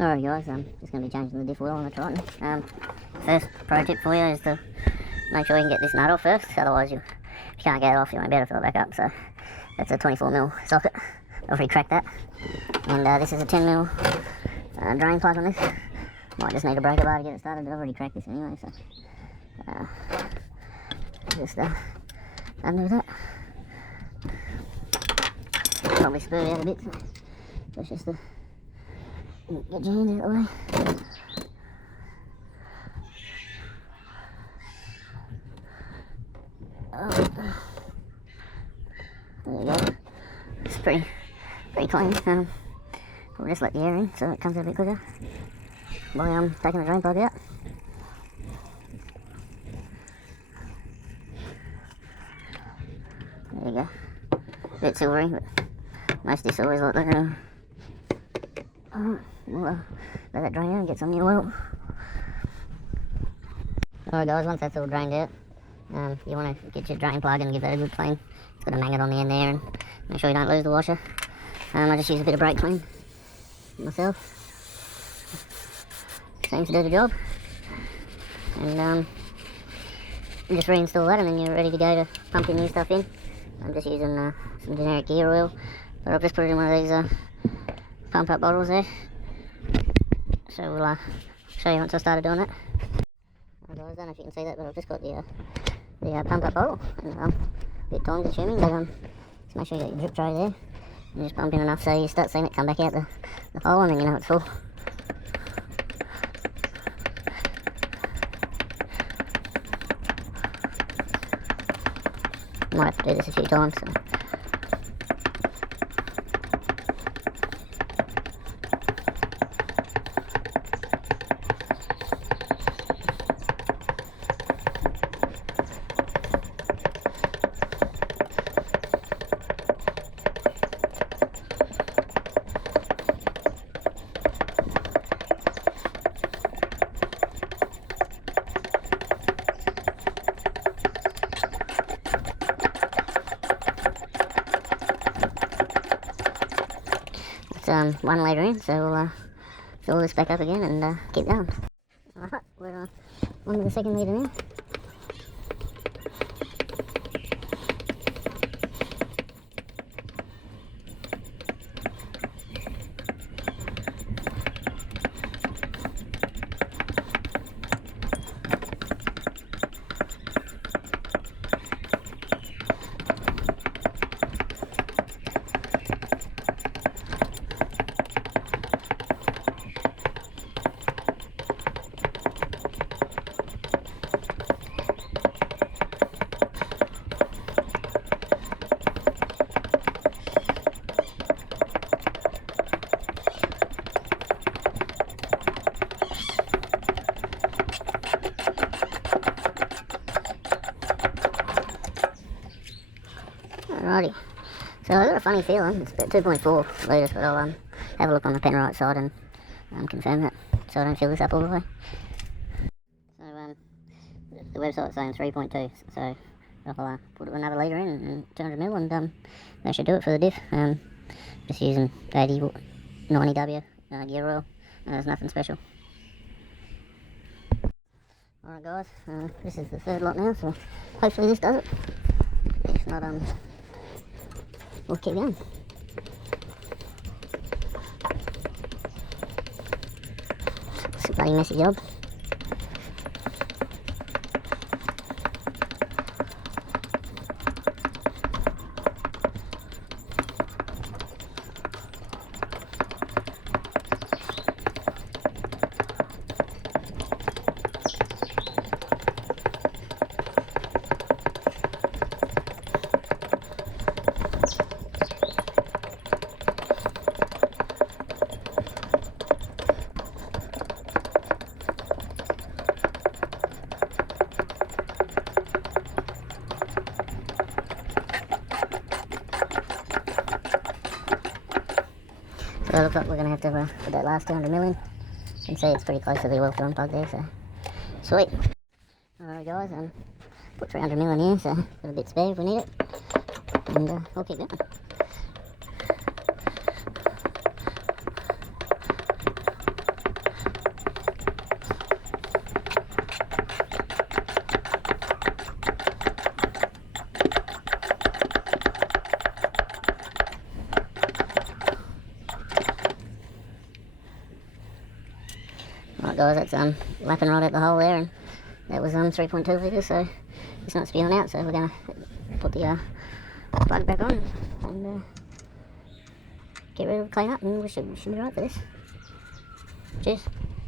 Alright guys, just going to be changing the diff oil on the Triton. First pro tip for you is to make sure you can get this nut off first, otherwise if you can't get it off you won't be able to fill it back up. So that's a 24mm socket. I've already cracked that. And this is a 10mm drain plug on this. Might just need a breaker bar to get it started, but I've already cracked this anyway, so just undo that. Probably spur out a bit, so it's just to get your hands out of the way. There you go. It's pretty clean. We'll just let the air in so it comes out a bit quicker by taking the drain plug out. There you go. A bit silvery, but most diffs always like that. We'll let that drain out and get some new oil. Alright guys, once that's all drained out, you want to get your drain plug and give that a good clean. It's got a magnet on the end there, and make sure you don't lose the washer. I just use a bit of brake clean myself. Seems to do the job. And you just reinstall that and then you're ready to go to pump your new stuff in. I'm just using some generic gear oil, but I've just put it in one of these pump up bottles there. So we'll show you once I started doing it. I don't know if you can see that, but I've just got the pump up bottle, and a bit time consuming, but just make sure you got your drip tray there, and just pump in enough so you start seeing it come back out the hole, and then you know it's full. Might have to do this a few times. So. It's 1 litre in, so we'll fill this back up again and keep going. Alright, we're on to the 2nd litre now. Alrighty, so I've got a funny feeling, it's about 2.4 litres, but I'll have a look on the Penrite side and confirm that, so I don't fill this up all the way. So the website's saying 3.2, so I'll put another litre in and 200ml, and that should do it for the diff. Just using 90W gear oil, there's nothing special. Alright guys, this is the 3rd lot now, so hopefully this does it. If not, we'll keep going. It's a bloody messy job. So it looks like we're going to have to put that last 200ml in. You can see it's pretty close to the oil filling plug there, so sweet. Alright guys, put 300ml in here, so got a bit spare if we need it. And we'll keep going. Right guys, that's lapping right at the hole there, and that was 3.2 litres, so it's not spewing out, so we're going to put the plug back on and get rid of the clean up, and we should be right for this. Cheers.